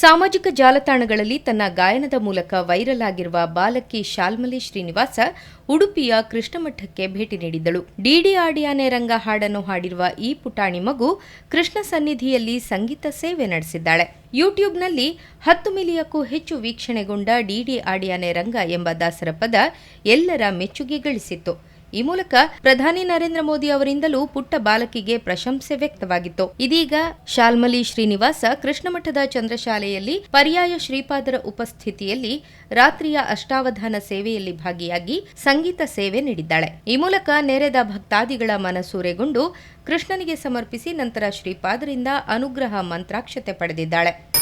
ಸಾಮಾಜಿಕ ಜಾಲತಾಣಗಳಲ್ಲಿ ತನ್ನ ಗಾಯನದ ಮೂಲಕ ವೈರಲ್ ಆಗಿರುವ ಬಾಲಕಿ ಶಾಲ್ಮಲಿ ಶ್ರೀನಿವಾಸ ಉಡುಪಿಯ ಕೃಷ್ಣಮಠಕ್ಕೆ ಭೇಟಿ ನೀಡಿದ್ದಳು. ಡಿಡಿ ಆಡಿಯಾನೆ ರಂಗ ಹಾಡನ್ನು ಹಾಡಿರುವ ಈ ಪುಟಾಣಿ ಮಗು ಕೃಷ್ಣ ಸನ್ನಿಧಿಯಲ್ಲಿ ಸಂಗೀತ ಸೇವೆ ನಡೆಸಿದ್ದಾಳೆ. ಯೂಟ್ಯೂಬ್ನಲ್ಲಿ ಹತ್ತು ಮಿಲಿಯಕ್ಕೂ ಹೆಚ್ಚು ವೀಕ್ಷಣೆಗೊಂಡ ಡಿಡಿ ಆಡಿಯಾನೆ ರಂಗ ಎಂಬ ದಾಸರ ಪದ ಎಲ್ಲರ ಮೆಚ್ಚುಗೆ ಗಳಿಸಿತ್ತು. ಈ ಮೂಲಕ ಪ್ರಧಾನಿ ನರೇಂದ್ರ ಮೋದಿ ಅವರಿಂದಲೂ ಪುಟ್ಟ ಬಾಲಕಿಗೆ ಪ್ರಶಂಸೆ ವ್ಯಕ್ತವಾಗಿತ್ತು. ಇದೀಗ ಶಾಲ್ಮಲಿ ಶ್ರೀನಿವಾಸ ಕೃಷ್ಣಮಠದ ಚಂದ್ರಶಾಲೆಯಲ್ಲಿ ಪರ್ಯಾಯ ಶ್ರೀಪಾದರ ಉಪಸ್ಥಿತಿಯಲ್ಲಿ ರಾತ್ರಿಯ ಅಷ್ಟಾವಧಾನ ಸೇವೆಯಲ್ಲಿ ಭಾಗಿಯಾಗಿ ಸಂಗೀತ ಸೇವೆ ನೀಡಿದ್ದಾಳೆ. ಈ ಮೂಲಕ ನೆರೆದ ಭಕ್ತಾದಿಗಳ ಮನಸೂರೆಗೊಂಡು ಕೃಷ್ಣನಿಗೆ ಸಮರ್ಪಿಸಿ ನಂತರ ಶ್ರೀಪಾದರಿಂದ ಅನುಗ್ರಹ ಮಂತ್ರಾಕ್ಷತೆ ಪಡೆದಿದ್ದಾಳೆ.